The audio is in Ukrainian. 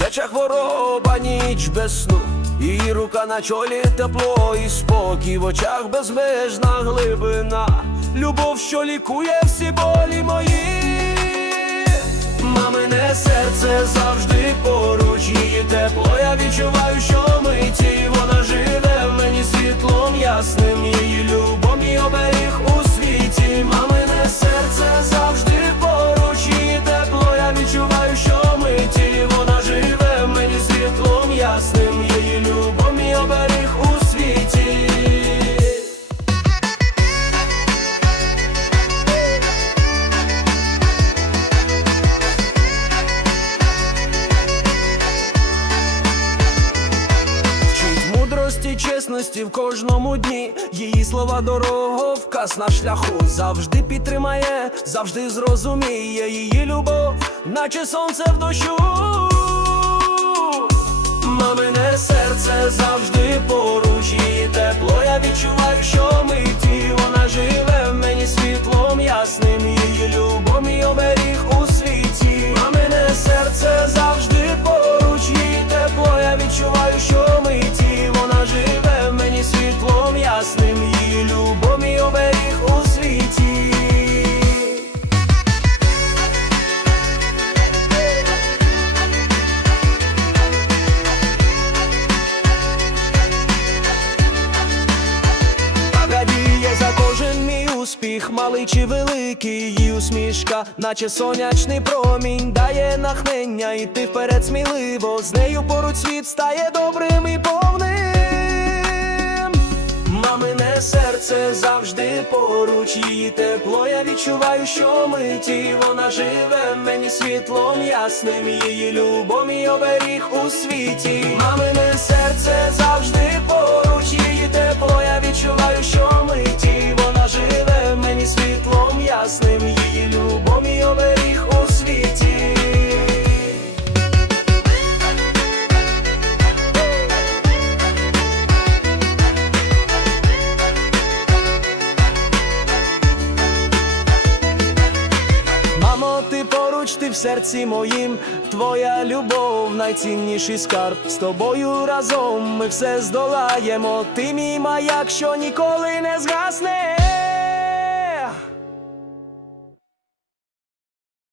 Гаряча хвороба, ніч без сну, її рука на чолі тепло і спокій. В очах безмежна глибина, любов, що лікує всі болі мої. Мамине серце завжди поруч, її тепло, я відчуваю, що чесності в кожному дні. Її слова дороговказ на шляху завжди підтримає, завжди зрозуміє її любов, наче сонце в дощу. Мамине серце завжди поруч, її тепло. Я відчуваю, що миті вона живе в мені світлом ясним. Її любов, мій оберіг у світі. Мамине серце завжди успіх, малий чи великий, її усмішка, наче сонячний промінь, дає нахнення йти вперед сміливо. З нею поруч світ стає добрим і повним. Мамине серце завжди поруч, її тепло. Я відчуваю, що миті вона живе мені світлом ясним. Її любов, мій оберіг у світі. Мамине ясним. Її любов, мій оберіг у світі. Мамо, ти поруч, ти в серці моїм, твоя любов, найцінніший скарб. З тобою разом ми все здолаємо. Ти мій маяк, що ніколи не згасне.